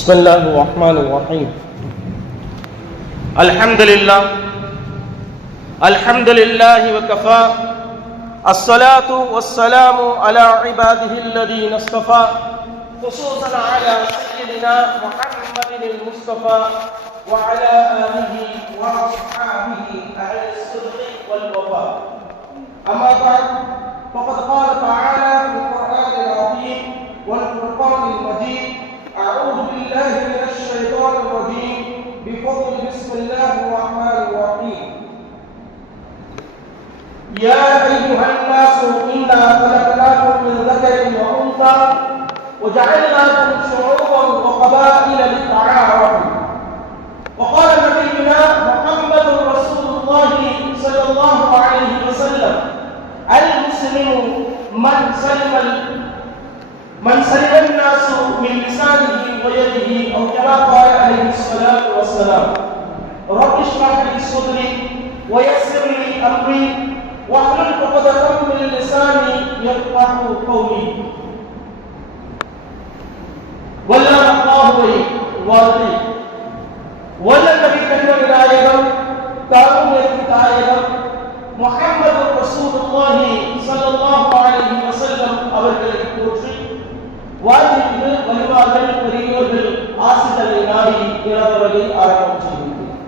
بسم الله الرحمن الرحيم. الحمد لله وكفى. الصلاة والسلام على عباده الذين اصطفى، خصوصا على سيدنا محمد المصطفى وعلى آله وأصحابه أهل الصدق والوفاء. أما بعد، فقد قال تعالى في القرآن العظيم والفرقان المجيد: أعوذ بالله من الشيطان الرجيم، بفضل بسم الله الرحمن الرحيم. يا أيها الناس إنا خلقناكم من ذكر وأنثى وجعلناكم شعوبا وقبائل لتعارفوا. وقال نبينا محمد رسول الله صلى الله عليه وسلم: المسلم من سلم الناس من لسانه ويده، أو كما قال عليه الصلاة والسلام. رب اشرح لي صدري ويسر لي أمري واحلل عقدة من لساني يفقهوا قولي. ولا الله والدي ولا النبي كلمة நாயகம் தாரூமின் தாயகம் முஹம்மது ரசூலுல்லாஹி ஸல்லல்லாஹு அலைஹி வஸல்லம் அவர்களை போற்றி வாழ்ந்து வழிபார்கள் பெரியோர்கள் ஆசிரியர்களை நாடி இறவர்களை ஆரம்பம் செய்கின்றனர்.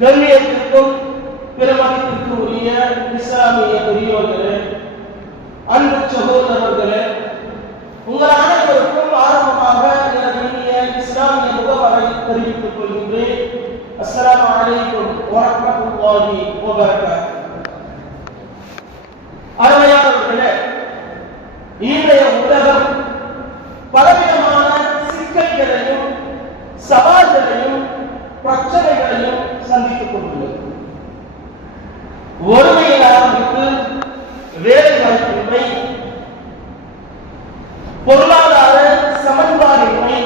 கண்ணியத்திற்கும் பெருமதிப்பிற்கும் உரிய இஸ்லாமிய பெரியோர்களே, அன்பு சகோதரர்களே, உங்கள் அனைவருக்கும் ஆரம்பமாக எனது இனிய இஸ்லாமிய முகவரை தெரிவித்துக் கொள்கின்றேன். அஸ்ஸலாமு அலைக்கும் வரஹ்மத்துல்லாஹி வபரகாத்துஹு. அருமையானவர்களே, இன்றைய உலகம் பலவிதமான சிக்கல்களையும் சவால்களையும் பிரச்சனைகளையும் சந்தித்துக் கொண்டுள்ளது. ஒருமையில் ஆரம்பித்து வேலைவாய்ப்பின்மை, பொருளாதார சமன்பாடின்மை,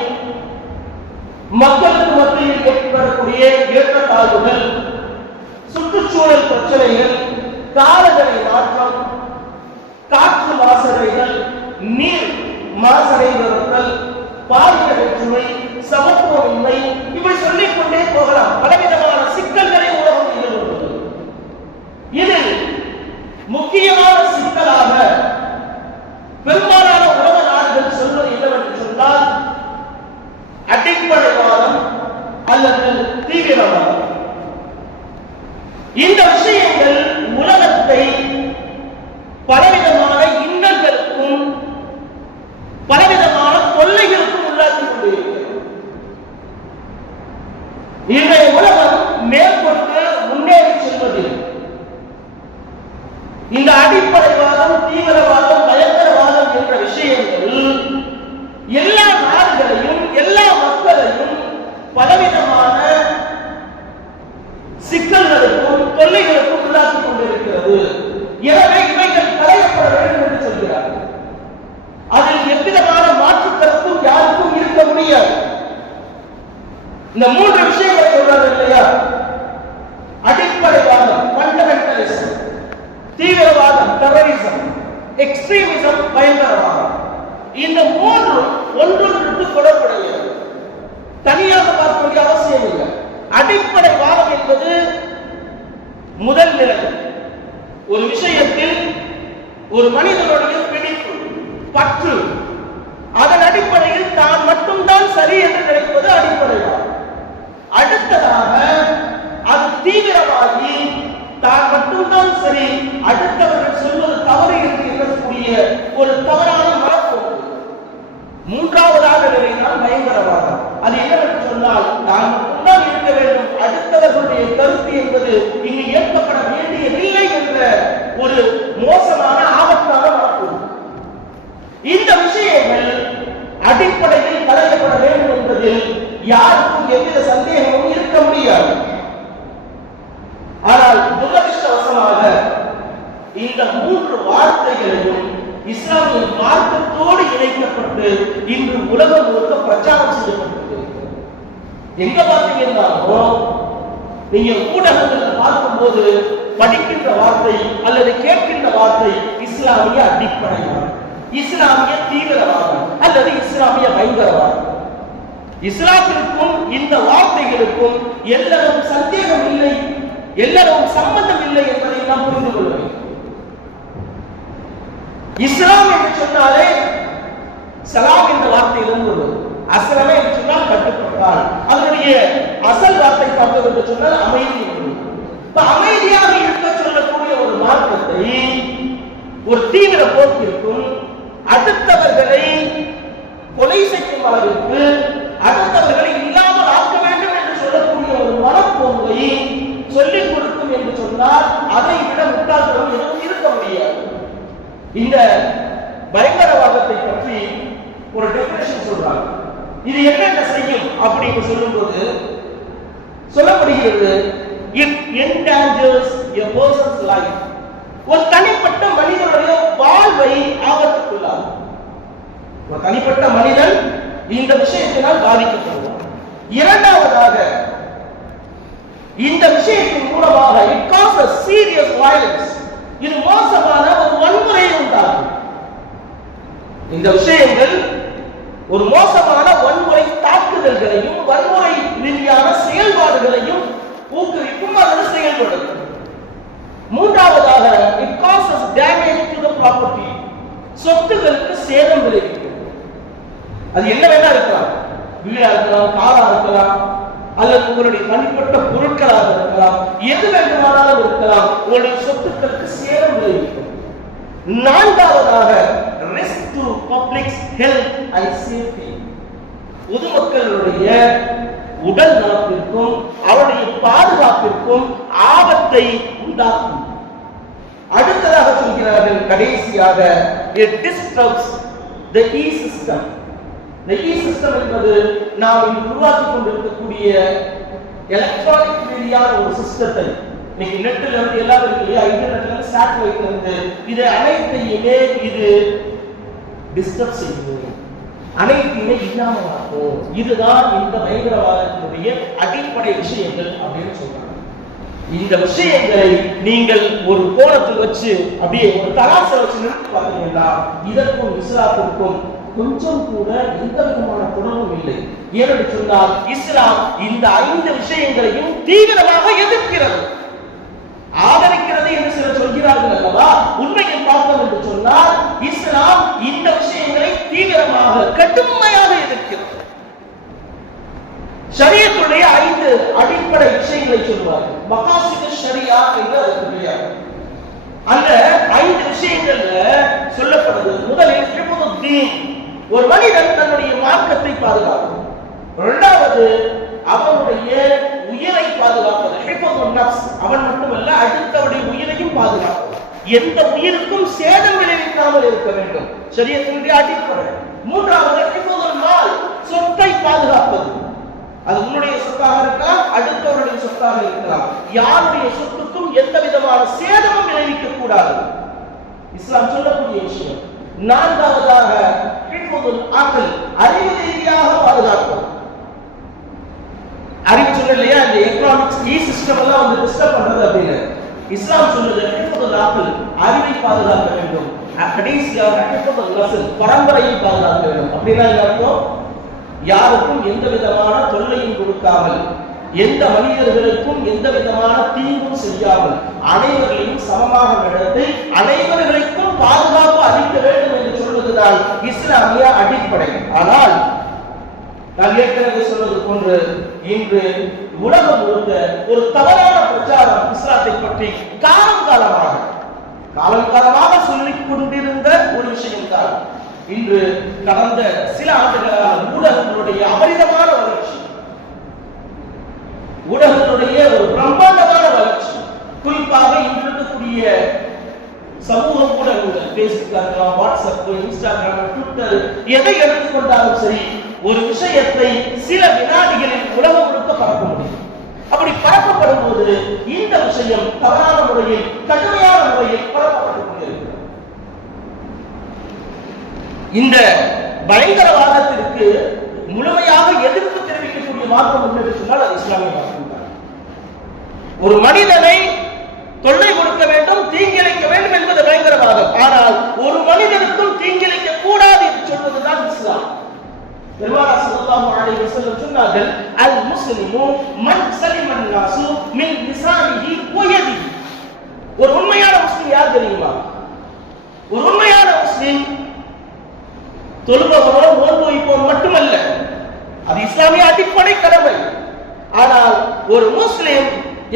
மக்களுக்கு மத்தியில் ஏற்படக்கூடிய ஏற்றத்தாழ்வுகள், சுற்றுச்சூழல் பிரச்சனைகள், காலநிலை மாற்றம், காற்று மாசடைதல், நீர் மாசடைதல், பாலின வேற்றுமை, சமத்துவமின்மை, இவை சொல்லிக் கொண்டே போகலாம். பலவிதமான சிக்கல்களை உலகம் எதிர்கொள்கிறது. இதில் முக்கியமான சிக்கலாக பெரும்பாலான உலக நாடுகள் சொல்வது என்னவென்று சொன்னால் அடிப்படைவாதம் அல்லது தீவிரவாதம். இந்த விஷயங்கள் உலகத்தை பலவிதமான இன்னல்களுக்கும் பலவிதமான தொல்லைகளுக்கும் உள்ளாக்கிக் கொண்டிருக்கிறது. இன்றைய உலகம் மேற்கொண்டு முன்னேறி செல்வதில் இந்த அடிப்படைவாதம், தீவிரவாதம், பயங்கரவாதம் என்ற விஷயங்கள் எல்லா நாடுகளையும் எல்லா மக்களையும் பலவிதமான சிக்கல்களுக்கும் தொல்லைகளுக்கும் உள்ளாக்கிக் கொண்டிருக்கிறது. எனவே இவைகள் களையப்பட வேண்டும் என்று சொல்கிறார். அதில் எவ்விதமான மாற்று கருத்தும் யாருக்கும் இருக்க முடியாது. இந்த மூன்று விஷயங்களை சொல்றாரு இல்லையா? அடிப்படைவாதம், ஃபண்டமெண்டலிசம்; தீவிரவாதம், டெரரிசம்; எக்ஸ்ட்ரீமிசம், பயங்கரவாதம். இந்த மூன்று ஒன்றொன்று தொடர்புடையது. தனியாக பார்க்க வேண்டிய அவசியம் இல்லை. அடிப்படைவாதம் என்பது முதல் நிலை. ஒரு விஷயத்தில் ஒரு மனிதனுடைய பிடிப்பு, பற்று, அதன் அடிப்படையில் தான் மட்டும்தான் சரி என்று நினைப்பது அடிப்படைவாதம். அடுத்ததாக அது தீவிரவாதி, தான் மட்டும்தான் சரி, அடுத்தவர்கள் சொல்வது தவறு என்று எண்ணக்கூடிய ஒரு தவறான மனப்போக்கு. மூன்றாவதாக நிலைதான் பயங்கரவாதம். அது என்னவென்று சொன்னால், நான் மட்டும்தான் இருக்க வேண்டும், அடுத்தவர்களுடைய கருத்து என்பது இங்கு ஏற்கப்பட வேண்டியதில்லை என்ற ஒரு மோசமான ஆபத்தான மனப்போக்கு. இந்த விஷயங்கள் அடிப்படையில் களையப்பட வேண்டும் என்பதில் யாருக்கும் எவ்வித சந்தேகமும் இருக்க முடியாது. ஆனால் துரதிர்ஷ்டவசமாக இந்த மூன்று வார்த்தைகளையும் இஸ்லாமிய மார்க்கத்தோடு இணைக்கப்பட்டு இன்று உலகம் முழுக்க பிரச்சாரம் செய்யப்பட்டிருக்கிறது. எங்க பார்த்தீங்கன்னாலும் நீங்க ஊடகங்களில் பார்க்கும்போது படிக்கின்ற வார்த்தை அல்லது கேட்கின்ற வார்த்தை இஸ்லாமிய அடிப்படைவாதம், இஸ்லாமிய தீவிரவாதம் அல்லது இஸ்லாமிய பயங்கரவாதம். இஸ்லாத்திற்கும் இந்த வார்த்தைகளுக்கும் எல்லோரும் சந்தேகம் இல்லை, எல்லோரும் சம்பந்தம் இல்லை என்பதை நாம் புரிந்து கொள்ள வேண்டும். இஸ்லாம் என்று சொன்னாலே சலாம் என்ற வார்த்தையிலிருந்து வருவது. அஸ்லமே என்று சொன்னால் கட்டுப்பட்டால், அதனுடைய அசல் வார்த்தை பார்த்தோம் என்று சொன்னால் அமைதி. அமைதியாக இருக்க சொல்லக்கூடிய ஒரு மார்க்கத்தை ஒரு தீவிர போக்கிற்கும், அடுத்தவர்களை கொலை செய்யும் அளவிற்கு, அடுத்தவர்களை இல்லாமல் ஆக்க வேண்டும் என்று சொல்லக்கூடிய ஒரு மனப்போங்கை சொல்லிக் கொடுக்கும் என்று சொன்னால் அதை விட முட்டாள்தனம் எதுவும் இருக்க முடியாது. இந்த பயங்கரவாதத்தை பற்றி ஒரு டெபினிஷன் சொல்றாங்க. இது என்னென்ன செய்யும் அப்படின்னு சொல்லும்போது சொல்லப்படுகிறது, it endangers a person's life. ஒரு தனிப்பட்ட மனிதனுடைய வாழ்வை ஆபத்துக்குள்ளாகும். ஒரு தனிப்பட்ட மனிதன் இந்த விஷயத்தினால் பாதிக்கப்படுவார். இரண்டாவதாக, இந்த விஷயத்தின் மூலமாக it causes serious violence. இது மோசமான ஒரு வன்முறையை உண்டாகும். இந்த விஷயங்கள் ஒரு மோசமான வன்முறை தாக்குதல்களையும் வன்முறை ரீதியான செயல்பாடுகளையும் ஊக்குவிக்கும் அல்லது செயல்படும். மூன்றாவதாக, it causes damage to the property. சொத்துக்களுக்கு சேதம் விளைவிக்கும். அது என்ன வேணா இருக்கலாம், வீடா இருக்கலாம், காரா இருக்கலாம், அல்லது உங்களுடைய தனிப்பட்ட பொருட்களாக இருக்கலாம், எது வேண்டுமானாலும் இருக்கலாம். உங்களுடைய சொத்துக்களுக்கு சேதம் விளைவிக்கும். நான்காவதாக, risk to public health and safety. பொதுமக்களுடைய உடல் நலத்திற்கும் அவருடைய பாதுகாப்பிற்கும் ஆபத்தை உண்டாக்கும். அடுத்ததாக சொல்கிறார்கள், கடைசியாக, it disturbs the e-system. the e-system என்பது நாம் உருவாக்கி கொண்டிருக்கக்கூடிய எலக்ட்ரானிக் ரீதியான ஒரு சிஸ்டத்தை, இன்னைக்கு நெட்ல இருந்து எல்லாம் இருக்கு இல்லையா, இன்டர்நெட்ல இருந்து சேட்டலைட்ல இருந்து, இது அனைத்தையுமே இது டிஸ்டர்ப் செய்யும், அனைத்தையுமே இல்லாமல் ஆகும். இதுதான் இந்த பயங்கரவாதத்தினுடைய அடிப்படை விஷயங்கள் அப்படின்னு சொல்றாங்க. இந்த விஷயங்களை நீங்கள் ஒரு கோணத்தில் வச்சு அப்படியே ஒரு தராசை வச்சு நிறுத்தி பார்த்தீங்கன்னா இதற்கும் இஸ்லாத்திற்கும் கொஞ்சம் கூட எந்த விதமான தொடர்பும் இல்லை. ஏனென்று சொன்னால் இஸ்லாம் இந்த 5 விஷயங்களையும் தீவிரமாக எதிர்க்கிறது, ஆதரிக்கிறது என்று சிலர் சொல்கிறார்கள் அல்லவா. உண்மையில் பார்த்தோம் என்று சொன்னால் இஸ்லாம் இந்த விஷயங்களை தீவிரமாக கடுமையாக எதிர்க்கிறது. ஷரியத்துடைய 5 அடிப்படை விஷயங்களை சொல்வார்கள். மகாசித ஷரியா என்று சொல்கிறார்கள். அந்த 5 விஷயங்கள்ல சொல்லப்படுது. முதலில் ஹிஃபுதுத்தீன், ஒரு மனிதன் தன்னுடைய மார்க்கத்தை பாதுகாக்கும். இரண்டாவது, அவனுடைய உயிரை பாதுகாப்பது, ஹிஃபுதுன் நஃப்ஸ், அவன் மட்டுமல்ல அடுத்தவருடைய உயிரையும் பாதுகாப்பது. எந்த உயிருக்கும் சேதம் விளைவிக்காமல் இருக்க வேண்டும், ஷரியத்தினுடைய அடிப்படை. மூன்றாவது, ஹிஃபுதுல் மால், சொத்தை பாதுகாப்பது. அது உன்னுடைய சொத்தாக இருக்கலாம், அடுத்தவருடைய சொத்தாக இருக்கலாம், யாருடைய சொத்துக்கும் எந்த விதமான சேதமும் விளைவிக்க கூடாது, இஸ்லாம் சொல்லக்கூடிய விஷயம். நான்காவதாக, ஹிஃபுதுல் அக்ல், அறிவு ரீதியாக பாதுகாப்பது. அறிவு சொன்ன இல்லையா, இந்த எக்கனாமிக்ஸ் இ சிஸ்டம் எல்லாம் வந்து டிஸ்டர்ப் பண்றது அப்படின்னு. இஸ்லாம் சொல்லுது ஹிஃபுதுல் அக்ல், அறிவை பாதுகாக்க வேண்டும். கடைசியாக ஹிஃபுதுல் நஸ்ல், பரம்பரையை பாதுகாக்க வேண்டும். அப்படின்னா என்ன அர்த்தம்? யாருக்கும் எந்த விதமான தொல்லையும் கொடுக்காமல், எந்த மனிதர்களுக்கும் எந்த விதமான தீங்கும் செய்யாமல், அனைவர்களையும் சமமாக நடத்தி அனைவர்களுக்கும் பாதுகாப்பு அளிக்க வேண்டும் என்று சொல்வதுதான் இஸ்லாமிய அடிப்படை. ஆனால் நான் ஏற்கனவே சொன்னது போன்று இன்று உலகம் முழுக்க ஒரு தவறான பிரச்சாரம் இஸ்லாத்தை பற்றி காலங்காலமாக சொல்லிக் கொண்டிருந்த ஒரு விஷயம்தான் இன்று கடந்த சில ஆண்டுகளாக ஊடகங்களுடைய அபரிதமான வளர்ச்சி, ஊடகங்களுடைய ஒரு பிரம்மாண்டமான வளர்ச்சி, குறிப்பாக இன்று இருக்கக்கூடிய சமூக ஊடகங்கள், பேஸ்புக் இருக்கலாம், வாட்ஸ்அப், இன்ஸ்டாகிராம், ட்விட்டர், எதை எடுத்துக்கொண்டாலும் சரி, ஒரு விஷயத்தை சில வினாடிகளில் உலகம் முழுக்க பரப்ப முடியும். அப்படி பரப்பப்படும் போது இந்த விஷயம் தவறான முறையில், கடுமையான முறையில் பரப்பப்பட்டுக் கொண்டிருக்கிறது. இந்த பயங்கரவாதத்திற்கு முழுமையாக எதிர்ப்பு தெரிவிக்கக்கூடிய மார்க்கம் என்று சொன்னால் அது இஸ்லாமிய மார்க்கம் தான். ஒரு மனிதனை தொல்லை கொடுக்க வேண்டும், தீங்கிழைக்க வேண்டும் என்பது பயங்கரவாதம். ஆனால் ஒரு மனிதனுக்கும் தீங்கிழைக்க கூடாது என்று சொல்வதுதான் இஸ்லாம். பெருமானார் ஸல்லல்லாஹு அலைஹி வஸல்லம் சொன்னார்கள், அல் முஸ்லிமு மன் சலிம அன்-நாசு மின் லிசானிஹி வ யதிஹி. ஒரு உண்மையான முஸ்லிம் யார் தெரியுமா? ஒரு உண்மையான முஸ்லிம் தொழுபவனோ நோன்பு வைப்பவன் மட்டுமல்ல, அது இஸ்லாமிய அடிப்படை கடமை. ஆனால் ஒரு முஸ்லிம்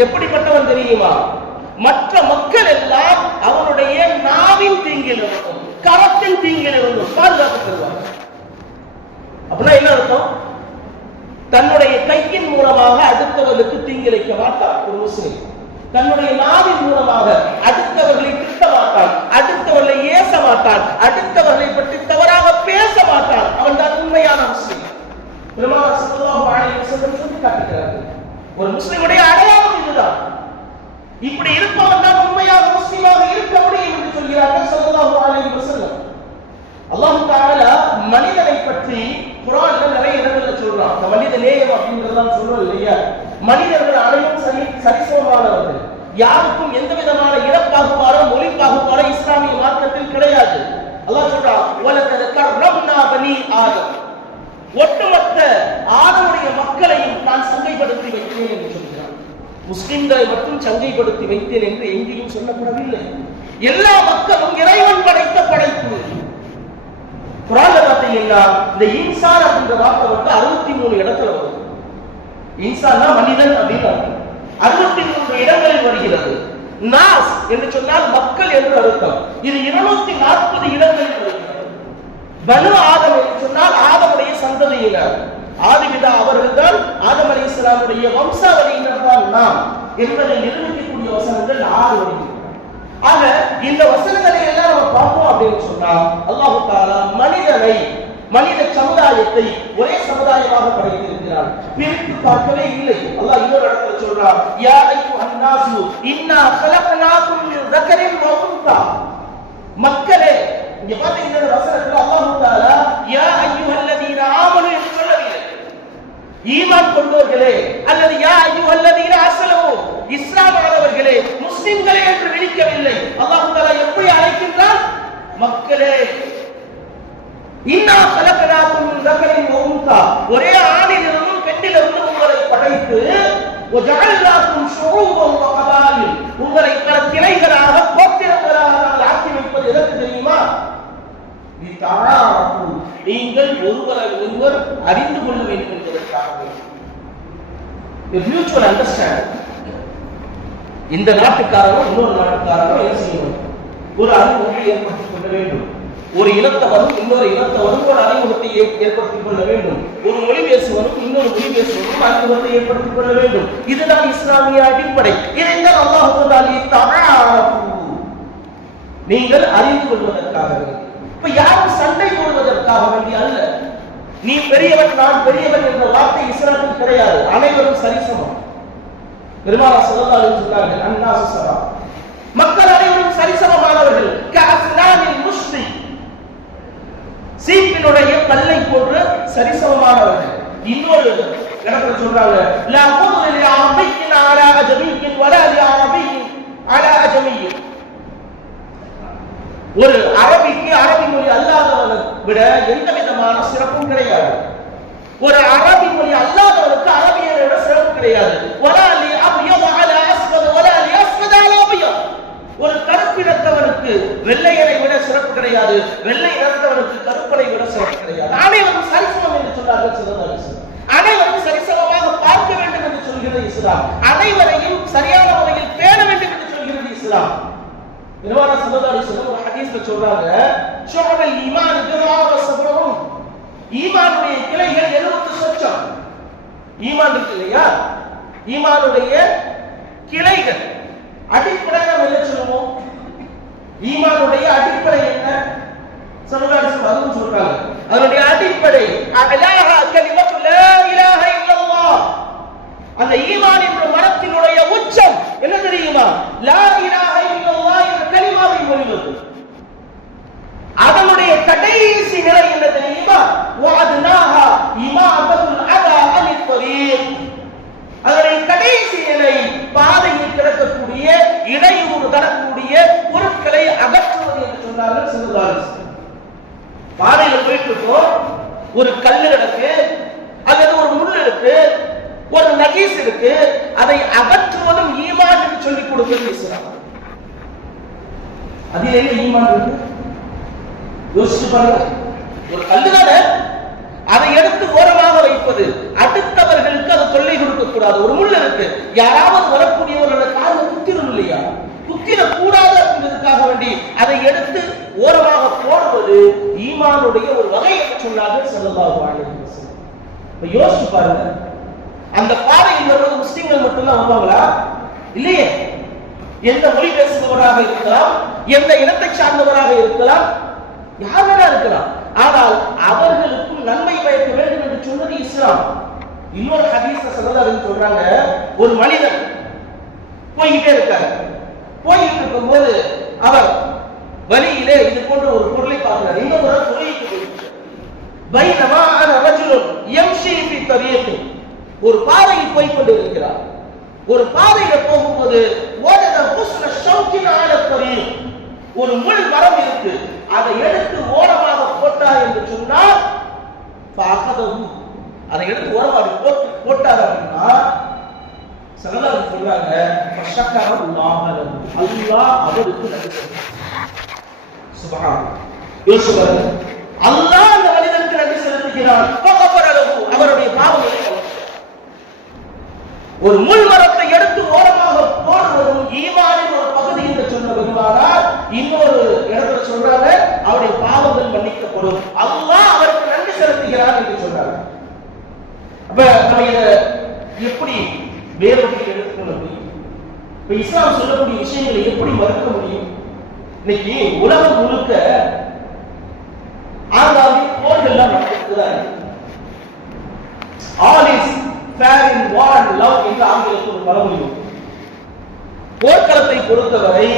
எப்படிப்பட்டவன் தெரியுமா? மற்ற மக்கள் எல்லாம் அவனுடைய நாவின் தீங்கிலிருந்தும் கரத்தின் தீங்கிலிருந்தும் பாதுகாப்பு பெறுவார்கள். அப்படின்னா என்ன அர்த்தம்? தன்னுடைய கையின் மூலமாக அடுத்தவர்களுக்கு தீங்கிழைக்க மாட்டான் ஒரு முஸ்லிம். தன்னுடைய நாவின் மூலமாக அடுத்தவர்களை திட்ட மாட்டான், அடுத்தவர்களை ஏச மாட்டான், அடுத்தவர்களை பற்றி தவறாக பேச மாட்டான். அவன் தான் உண்மையான முஸ்லிம். பெருமானார் ஸல்லல்லாஹு அலைஹி வஸல்லம் சொல்லி காட்டுகிறார்கள், ஒரு முஸ்லிமுடைய அடையாளம் இதுதான். இப்படி இருப்பவன் தான் உண்மையான முஸ்லிமாக இருக்க முடியும் என்று சொல்கிறார்கள் ஸல்லல்லாஹு அலைஹி வஸல்லம். அல்லாஹ் தஆலா மனிதனை பற்றி குர்ஆன்ல நிறைய இடங்கள்ல சொல்றான். மனித நேயம் அப்படிங்கறதெல்லாம் சொல்றோம் இல்லையா? மனிதர்கள் அனைவரும் சரிசமமானவர்கள். யாருக்கும் எந்த விதமான இனப்பாகுபாடோ மொழி பாகுபாடோ இஸ்லாமிய மார்க்கத்தில் கிடையாது. அல்லாஹ் சொல்றான், வலகத் கர்ரம்னா பனி ஆதம். ஒட்டுமொத்த ஆதமுடைய மக்களையும் நான் சங்கைப்படுத்தி வைத்தேன் என்று சொல்கிறான். முஸ்லிம்களை மட்டும் சங்கைப்படுத்தி வைத்தேன் என்று எங்கேயும் சொல்லப்படவில்லை. எல்லா மக்களும் இறைவன் படைத்த படைப்பு. குர்ஆன்ல பார்த்தீங்கன்னா இந்த இன்சான் அப்படிங்கிற வார்த்தை வந்து 63 இடத்துல வருது. இன்சான்னா மனிதன் அப்படின்னு 63 இடங்களில் வருகிறது. நாஸ் என்று சொன்னால் மக்கள் என்று அர்த்தம். இது 240 இடங்களில் வருகிறது. பனு ஆதம் என்று சொன்னால் ஆதமுடைய சந்ததியினர், ஆதிபிதா அவர்கள் தான் ஆதம் அலைஹிஸ்ஸலாமுடைய வம்சாவளியினர் தான் நாம் என்பதை நிரூபிக்கக்கூடிய வசனங்கள் 6 வருகிறது. ஆக இந்த வசனங்களை எல்லாம் நம்ம பார்ப்போம் அப்படின்னு சொன்னா அல்லாஹ் தஆலா மனிதனை, மனித சமுதாயத்தை ஒரே சமுதாயமாக படைத்திருக்கிறார், பிரித்து பார்க்கவே இல்லை. அல்லாஹ் இன்னொரு இடத்துல சொல்றார், யா அய்யுஹன் நாசு இன்னா கலக்னாகும் மின் ذكرٍ وأنثى. மக்களே, இங்க பாத்தீங்கன்னா இந்த வசனத்துல அல்லாஹ் தஆலா யா அய்யுஹல்லதீன ஆமனு என்று சொல்லவில்லை, ஈமான் கொண்டவர்களே அல்லது யா அய்யுஹல்லதீன அஸ்லமு இஸ்லாமானவர்களே முஸ்லிம்களே என்று விளிக்கவில்லை. அல்லாஹ் தஆலா எப்படி அழைக்கின்றான்? மக்களே. இன்னா கலக்னாகும் மின் ذكرٍ وأنثى. ஒரே ஆணிலிருந்தும் பெண்ணிலிருந்தும் உங்களை படைத்து வஜஅல்னாகும் ஷுஊபன் வகபாயில், உங்களை பல திணைகளாக கோத்திரங்களாக நாங்கள் ஆக்கி வைப்பது எதற்கு தெரியுமா? லிதஆரஃபு, நீங்கள் ஒருவரை ஒருவர் அறிந்து கொள்ள வேண்டும் என்பதற்காக. Mutual understanding. இந்த நாட்டுக்காரரும் இன்னொரு நாட்டுக்காரரும் என்ன செய்யணும்? ஒரு அறிமுகத்தை ஏற்படுத்திக் கொள்ள வேண்டும். ஒரு இனத்தவரும் இன்னொரு இனத்தவரும் ஒரு அறிமுகத்தை ஏற்படுத்திக் கொள்ள வேண்டும். ஒரு மொழி பேசுவதும் இன்னொரு மொழி பேசுவதும் அறிமுகத்தை ஏற்படுத்திக் கொள்ள வேண்டும். இதுதான் இஸ்லாமிய அடிப்படை. இதைத்தான் அல்லாஹ் தஆலா நீங்கள் அறிந்து கொள்வதற்காக, இப்ப யாரும் சண்டை போடுவதற்காக வேண்டிய அல்ல. நீ பெரியவன் நான் பெரியவன் என்ற வார்த்தை இஸ்லாத்தில் கிடையாது. அனைவரும் சரிசமம். பெருமானார் ஸல்லல்லாஹு அலைஹி வஸல்லம் சொன்னார்கள், அன்னாசு ஸவா, மக்கள் அனைவரும் சரிசமமானவர்கள். கஅஸ்னானில் முஸ்லி, சீப்பினுடைய கல்லை போன்று சரிசமமானவர்கள். இன்னொரு இடத்துல சொல்றாங்க, லா ஃபضل لعربي على أجمي ولا لعربي على أجمي. ஒரு அரபிக்கு அரபி மொழி அல்லாதவனை விட எந்த விதமான சிறப்பும் கிடையாது. ஒரு அரபி மொழி அல்லாதவனுக்கு அரபியை விட சிறப்பு கிடையாது. ولا لأبيض على أسود ولا لأسود على أبيض. ஒரு கருப்பினத்தவனுக்கு வெள்ளையரை விட சிறப்பு கிடையாது, வெள்ளை நிறத்தவனுக்கு கருப்பனை விட சிறப்பு கிடையாது. அனைவரும் சரிசமம் என்று சொன்னார்கள் ஸல்லல்லாஹு அலைஹி வஸல்லம். அனைவரும் சரிசமமாக பார்க்க வேண்டும் என்று சொல்கிறது இஸ்லாம். அனைவரையும் சரியான முறையில் பேண வேண்டும் என்று சொல்கிறது இஸ்லாம். பெருமானார் ஸல்லல்லாஹு அலைஹி வஸல்லம் ஒரு ஹதீஸ்ல சொல்றாங்க, ஷுஅபல் ஈமான் பிதுஆ வ ஸப்ரூன். ஈமானுடைய கிளைகள் 70 சொச்சம். ஈமான் இருக்கு இல்லையா, ஈமானுடைய கிளைகள். அடிப்படை நாம் என்ன சொல்லுவோம்? ஈமானுடைய அடிப்படை என்ன? ஸல்லல்லாஹு அலைஹி வஸல்லம் அதுவும் சொல்றாங்க. அதனுடைய அடிப்படை அலஹா கலிமத்து லா இலாஹ இல்லல்லாஹ். அந்த ஈமான் என்ற மரத்தினுடைய உச்சம் என்ன தெரியுமா? லா இலாஹ இல்லல்லாஹ் என்ற கலிமாவை மொழிவது. அதனுடைய கடைசி நிலை என்ன தெரியுமா? வஅத்னாஹா இமாஅத்துல் அதா அனித் தரீக். அதனுடைய கடைசி நிலை பாதையில் கிடக்கக்கூடிய இடையூறு தரக்கூடிய பொருட்களை அகற்றுவது என்று சொன்னார்கள் ஸல்லல்லாஹு அலைஹி வஸல்லம். பாதையில போயிட்டு இருக்கோம், ஒரு கல்லு இருக்கு அல்லது ஒரு முள் இருக்கு, ஒரு நகீஸ் இருக்கு, அதை அகற்றுவதும் ஈமான் என்று சொல்லிக் கொடுப்பது இஸ்லாம். அதில் என்ன ஈமான் இருக்கு? யோசிச்சு பாருங்க. ஒரு கல்லுதானே, அதை எடுத்து ஓரமாக வைப்பது, அடுத்தவர்களுக்கு அதை தொல்லை கொடுக்க கூடாது. ஒரு முள் இருக்கு, யாராவது வரக்கூடியவர்களோட காலில் குத்திரும் இல்லையா, குத்திர கூடாது என்பதற்காக வேண்டி அதை எடுத்து ஓரமாக போடுவது ஈமானுடைய ஒரு வகை என்று சொன்னார்கள் ஸல்லல்லாஹு அலைஹி வஸல்லம். இப்ப யோசிச்சு பாருங்க, அந்த பாதையில் வருவது முஸ்லிம்கள் மட்டும்தான் வருவாங்களா? இல்லையே. எந்த மொழி பேசுபவராக இருக்கலாம், எந்த இனத்தை சார்ந்தவராக இருக்கலாம், யார் வேணா இருக்கலாம். ஆனால் அவர்களுக்கும் நன்மை பயக்க வேண்டும் என்று சொன்னது இஸ்லாம். இன்னொரு ஹதீஸ்ல ஸல்லல்லாஹு அலைஹி சொல்றாங்க, ஒரு மனிதன் போய்கிட்டே இருக்காரு. போய்கிட்டு இருக்கும்போது அவர் வழியிலே இது போன்ற ஒரு பொருளை பார்க்கிறார். இந்த ஒரு தொழிலுக்கு போயிட்டு பைனமா அன ரஜுலுன் யம்ஷி ஃபி தரீகி, ஒரு பாதையில் போய் கொண்டு இருக்கிறார். ஒரு பாதையில போகும்போது வஜத ஹுஸ்ன ஷௌகின் அல தரீக், ஒரு முள் மரம் இருக்கு, அதை எடுத்து ஓரமாக போட்டார் என்று சொன்னால் பாகதவு, அதை எடுத்து ஓரமாக போட்டார் அப்படின்னா ஸல்லல்லாஹு அலைஹி சொல்றாங்க ஃபஷக்கரல்லாஹு லஹு, அல்லாஹ் அவருக்கு நன்றி சொல்றார். சுப்ஹானல்லாஹ். யோசிச்சு பாருங்க, அல்லாஹ் அந்த மனிதனுக்கு நன்றி செலுத்துகிறார். ஃபகஃபர லஹு, அவருடைய பாவங்களை மன்னித்தார். ஒரு முள் மரத்தை எடுத்து ஓரமாக போடுவதும் ஈமானின் ஒரு பகுதி என்று சொன்ன பெருமானார் இன்னொரு இடத்துல சொல்றாங்க, அவருடைய பாவங்கள் மன்னிக்கப்படும், அல்லாஹ் அவருக்கு நன்றி செலுத்துகிறார் என்று சொல்றாங்க. அப்ப நம்ம இதை எப்படி வேறுபட்டு எடுத்துக்கொள்ள முடியும்? இப்ப இஸ்லாம் சொல்லக்கூடிய விஷயங்களை எப்படி மறுக்க முடியும்? இன்னைக்கு உலகம் முழுக்க ஆங்காங்கே போர்கள்லாம் நடக்குதுதான். All is fair in war and love என்று ஆங்கிலத்தில் ஒரு பழமொழி. போர்க்களத்தை பொறுத்தவரை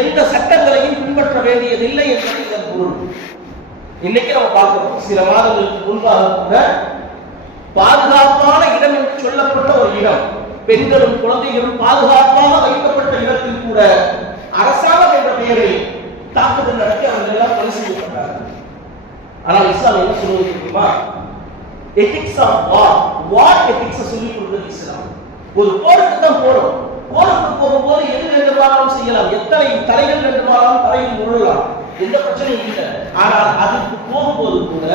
எந்த சட்டங்களையும் பின்பற்ற வேண்டியதில்லை என்பது இதன் பொருள். இன்னைக்கு நம்ம பார்க்கிறோம், சில மாதங்களுக்கு முன்பாக கூட பாதுகாப்பான இடம் என்று சொல்லப்பட்ட ஒரு இடம், பெண்களும் குழந்தைகளும் பாதுகாப்பாக வைக்கப்பட்ட இடத்தில் கூட அரசாங்கம் என்ற பெயரில் தாக்குதல் நடத்தி அவர்கள் எல்லாம் கொலை செய்யப்பட்டார்கள். ஆனால் இஸ்லாம் என்ன சொல்வது தெரியுமா? எத்திக்ஸ் ஆஃப் வார் எத்திக்ஸ் சொல்லிக் கொடுத்தது இஸ்லாம். ஒரு போருக்கு தான் போறோம், போருக்கு போகும்போது எது வேண்டுமானாலும் செய்யலாம், எத்தனை தலைகள் வேண்டுமானாலும் தலையில் முழலாம், எந்த பிரச்சனையும் இல்லை. ஆனால் அதுக்கு போகும்போது கூட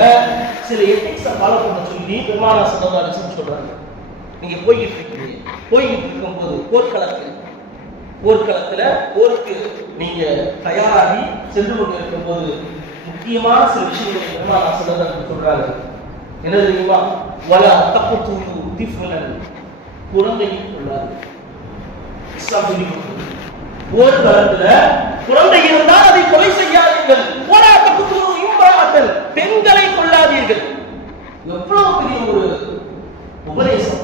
சில எத்திக்ஸை ஃபாலோ பண்ண சொல்லி பெருமானார் ஸல்லல்லாஹு அலைஹி வஸல்லம் சொல்றாங்க. நீங்க போய்கிட்டு இருக்கீங்க, போய்கிட்டு இருக்கும்போது போர்க்களத்துல போருக்கு நீங்க தயாராகி சென்று கொண்டு இருக்கும்போது முக்கியமான சில விஷயங்களை பெருமானார் ஸல்லல்லாஹு அலைஹி வஸல்லம் சொல்றாங்க. என்ன தெரியுமா? வலா தக்துலு திஃப்லன், குழந்தையை கொல்லாது. இஸ்லாம் சொல்லி கொடுத்தது, போர்க்களத்துல குழந்தை இருந்தால் அதை கொலை செய்யாதீர்கள். வலா தக்துலு இம்ராஅத்தன், பெண்களை கொல்லாதீர்கள். எவ்வளவு பெரிய ஒரு உபதேசம்!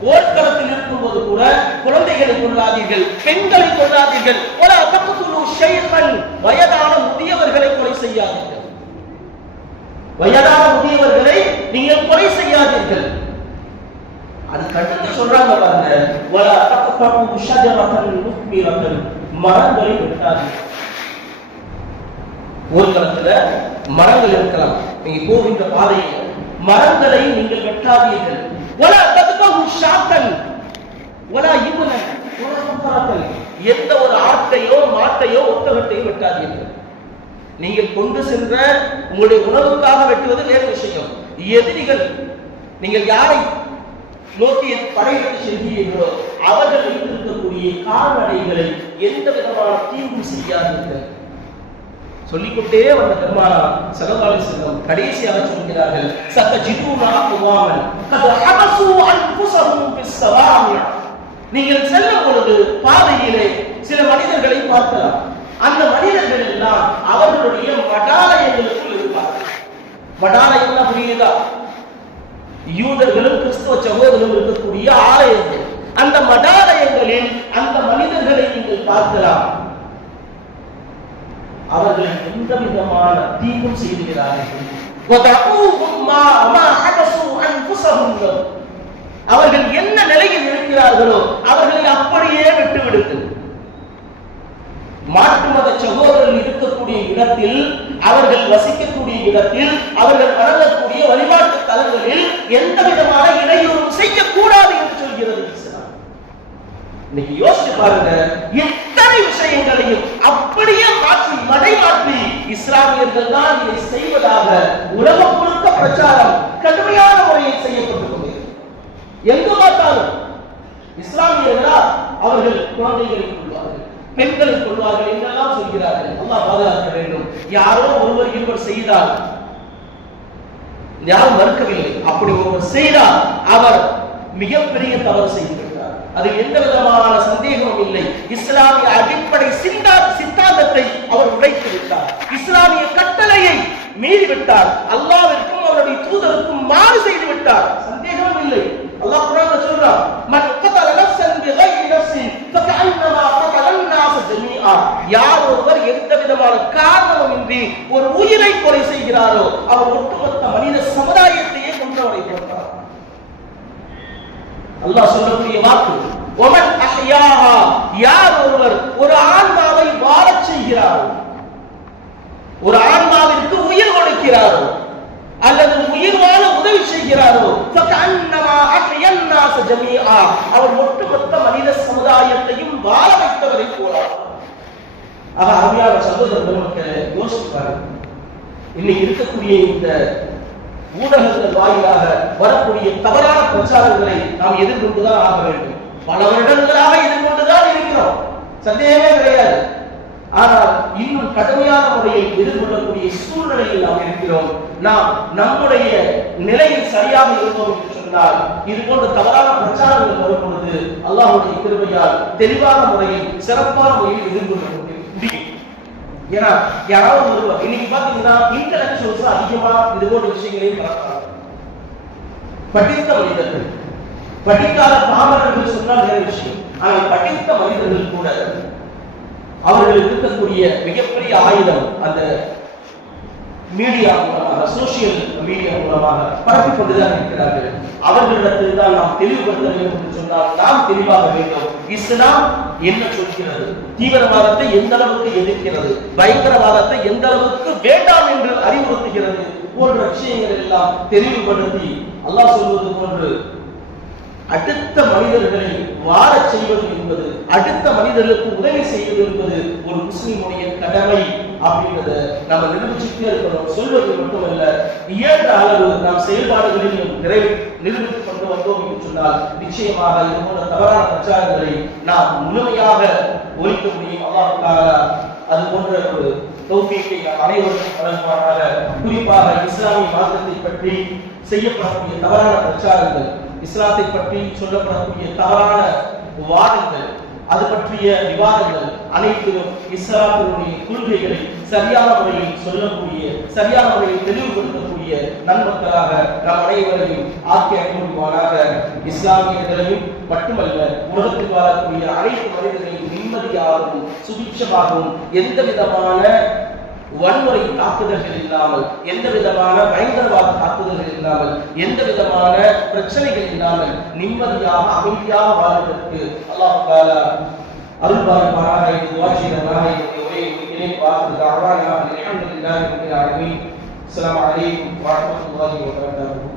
போர்க்களத்தில் இருக்கும்போது கூட குழந்தைகளை கொல்லாதீர்கள், பெண்களை கொல்லாதீர்கள். வலா தக்துலு ஷைஹன், வயதான முதியவர்களை கொலை செய்யாதீர்கள். வயதான முதியவர்களை நீங்கள் கொலை செய்யாதீர்கள். அது கட்டத்தை சொல்றாங்க பாருங்க, வலா தக்தஉ ஷஜரத்தன் முக்பிரத்தன், மரங்களை வெட்டாதீர்கள். போர்க்களத்துல மரங்கள் இருக்கலாம், நீங்க போகின்ற பாதையில் மரங்களை நீங்கள் வெட்டாதீர்கள். வலா தக்தஉ ஷாத்தன் வலா இப்னன் வலா முஃபரத்தன், எந்த ஒரு ஆட்டையோ மாட்டையோ ஒட்டகத்தையோ வெட்டாதீர்கள். நீங்கள் கொண்டு சென்ற உங்களுடைய உணவுக்காக வெட்டுவது வேறு விஷயம். எதிரிகள், நீங்கள் யாரை நோக்கி படையெடுத்து செல்கிறீர்களோ அவர்கள் வைத்திருக்கக்கூடிய கால்நடைகளை எந்த விதமான தீங்கும் செய்யாதீர்கள். சொல்லிக்கொண்டே வந்த பெருமானார் ஸல்லல்லாஹு அலைஹி வஸல்லம் கடைசியாக சொல்கிறார்கள், சதஜிதுனா குவாமன் கத் ஹபசு அன்ஃபுஸஹும் பிஸ்ஸவாமி, நீங்கள் செல்லும் பொழுது பாதையிலே சில மனிதர்களை பார்க்கலாம். அந்த மனிதர்கள் எல்லாம் அவர்களுடைய மடாலயங்களுக்குள் இருப்பார்கள். மடாலயம் புரியுதா? யூதர்களும் கிறிஸ்துவ சகோதரர்களும் இருக்கக்கூடிய ஆலயங்கள். அந்த மடாலயங்களில் அந்த மனிதர்களை நீங்கள் பார்க்கலாம். அவர்கள் எந்த விதமான தீங்கும் செய்கிறார்கள். அவர்கள் என்ன நிலையில் இருக்கிறார்களோ அவர்களை அப்படியே விட்டுவிடுங்கள். மாற்று மத சகோதரர்கள் இருக்கக்கூடிய இடத்தில் அவர்கள் வசிக்கக்கூடிய இடத்தில், அவர்கள் வணங்கக்கூடிய வழிபாட்டு தலங்களில் எந்த விதமான இடையூறும் செய்யக்கூடாது என்று சொல்கிறது இஸ்லாம். இன்னைக்கு யோசிச்சு பாருங்க, எத்தனை விஷயங்களையும் அப்படியே மாற்றி மடைமாற்றி இஸ்லாமியர்கள் தான் இதை செய்வதாக உலகம் முழுக்க பிரச்சாரம் கடுமையான முறையில் செய்யப்பட்டுக் கொண்டிருக்கிறது. எங்கு பார்த்தாலும் இஸ்லாமியர்களா அவர்கள் குழந்தைகளை கொள்வார்கள், பெண்களை கொள்வார்கள் என்றெல்லாம் சொல்கிறார்கள். அல்லாஹ் பாதுகாக்க வேண்டும். யாரோ ஒருவர் இருவர் செய்தால் யாரும் மறுக்கவில்லை, அப்படி ஒருவர் செய்தால் அவர் மிகப்பெரிய தவறு செய்கிறார். அது எந்த விதமான சந்தேகமும் இல்லை. இஸ்லாமிய அடிப்படை சித்தாந்தத்தை அவர் உடைத்து விட்டார். இஸ்லாமிய கட்டளையை மீறிவிட்டார். அல்லாஹ்விற்கும் அவருடைய தூதருக்கும் மாறு செய்து விட்டார். சந்தேகமும் இல்லை. அல்லாஹ் குர்ஆன்ல சொல்றார், மன் கதல நஃப்ஸன் பிகைரி நஃப்ஸின் ஃபகஅன்னமா கதலன் நாஸ் ஜமீஆ. யார் ஒருவர் எந்த விதமான காரணமுமின்றி ஒரு உயிரை கொலை செய்கிறாரோ அவர் ஒட்டுமொத்த மனித சமுதாயத்தையே கொன்றவரை போன்றார். அல்லாஹ் சொல்லக்கூடிய வாக்கு, ஒமன் அஹ்யாஹா, யார் ஒருவர் ஒரு ஆன்மாவை வாழச் செய்கிறாரோ, ஒரு ஆன்மாவிற்கு உயிர் கொடுக்கிறாரோ அல்லது உயிர் வாழ உதவி செய்கிறாரோ, ஃபகஅன்னமா அஹ்யன் நாஸ் ஜமீஆ, அவர் ஒட்டுமொத்த மனித சமுதாயத்தையும் வாழ வைத்தவரை போலார். அருமையான சகோதரர்களுக்கு யோசிச்சு பாருங்க, இன்னைக்கு இருக்கக்கூடிய இந்த ஊடகங்கள் வாயிலாக வரக்கூடிய தவறான பிரச்சாரங்களை நாம் எதிர்கொண்டுதான் ஆக வேண்டும். பல வருடங்களாக எதிர்கொண்டுதான் இருக்கிறோம், சந்தேகமே கிடையாது. ஆனால் இன்னும் கடுமையான முறையில் எதிர்கொள்ளக்கூடிய சூழ்நிலையில் நாம் இருக்கிறோம். நாம் நம்முடைய நிலையில் சரியாக இருப்போம் என்று சொன்னால் இது போன்ற தவறான பிரச்சாரங்கள் வரும் பொழுது அல்லாஹ்வுடைய கிருபையால் தெளிவான முறையில் சிறப்பான முறையில் எதிர்கொள்ள முடியும். ஏன்னா யாராவது ஒருவர் இன்னைக்கு பாத்தீங்கன்னா இன்டெலக்சுவல்ஸ் அதிகமா இது போன்ற விஷயங்களையும் பார்க்கலாம். படித்த மனிதர்கள், படிக்காத பாமரர்கள் சொன்னால் வேற விஷயம். ஆனால் படித்த மனிதர்கள் கூட அவர்களுக்கு இருக்கக்கூடிய மிகப்பெரிய ஆயுதம் அந்த மீடியா மூலமாக, சோசியல் மீடியா மூலமாக பரப்பிக் கொண்டுதான் இருக்கிறார்கள். அவர்களிடத்தில் தான் நாம் தெளிவுபடுத்த வேண்டும் என்று சொன்னால் நாம் தெளிவாக வேண்டும். இஸ்லாம் என்ன சொல்கிறது, தீவிரவாதத்தை எந்த அளவுக்கு எதிர்க்கிறது, பயங்கரவாதத்தை எந்த அளவுக்கு வேண்டாம் என்று அறிவுறுத்துகிறது போன்ற விஷயங்கள் எல்லாம் தெளிவுபடுத்தி அல்லாஹ் சொல்வது போன்று அடுத்த மனிதர்களை வாழச் செய்வது என்பது, அடுத்த மனிதர்களுக்கு உதவி செய்வது என்பது ஒரு முஸ்லிமுடைய கடமை அப்படின்றத நம்ம நிரூபிச்சுட்டே இருக்கணும். சொல்வது மட்டுமல்ல, இயன்ற அளவு நாம் செயல்பாடுகளிலும் நிரூபித்துக் கொண்டு வந்தோம் என்று சொன்னால் நிச்சயமாக இது போன்ற தவறான பிரச்சாரங்களை நாம் முழுமையாக ஒழிக்க முடியும். அல்லாஹ் தஆலா அது போன்ற ஒரு தௌஃபீக்கை அனைவருக்கும் வழங்குவாராக. குறிப்பாக இஸ்லாமிய மார்க்கத்தை பற்றி செய்யப்படக்கூடிய தவறான பிரச்சாரங்கள், இஸ்லாத்தை பற்றி சொல்லப்படக்கூடிய தவறான வாதங்கள், அது பற்றிய விவாதங்கள் அனைத்திலும் இஸ்லாத்தினுடைய கொள்கைகளை சரியான முறையில் சொல்லக்கூடிய, சரியான முறையில் தெளிவுபடுத்தக்கூடிய நன்மக்களாக நாம் அனைவரையும் ஆக்கி அனுபவிப்பாராக. இஸ்லாமியர்களையும் மட்டுமல்ல, உலகத்தில் வாழக்கூடிய அனைத்து மனிதர்களையும் நிம்மதியாகவும் சுபிட்சமாகவும் எந்த விதமான வன்முறை தாக்குதல்கள் இல்லாமல், எந்த விதமான பயங்கரவாத தாக்குதல்கள் இல்லாமல், எந்த விதமான பிரச்சனைகள் இல்லாமல் நிம்மதியாக அமைதியாக வாழ்வதற்கு அல்லாஹ் தஆலா அருள் பாலிப்பாராக என்று துஆ செய்தவராக என்னுடைய உரையை முடிக்கிறேன். வாஹிரு தஅவானா அல்ஹம்துலில்லாஹி ரப்பில் ஆலமீன். அஸ்ஸலாமு அலைக்கும் வரஹ்மத்துல்லாஹி வபரகாத்துஹு.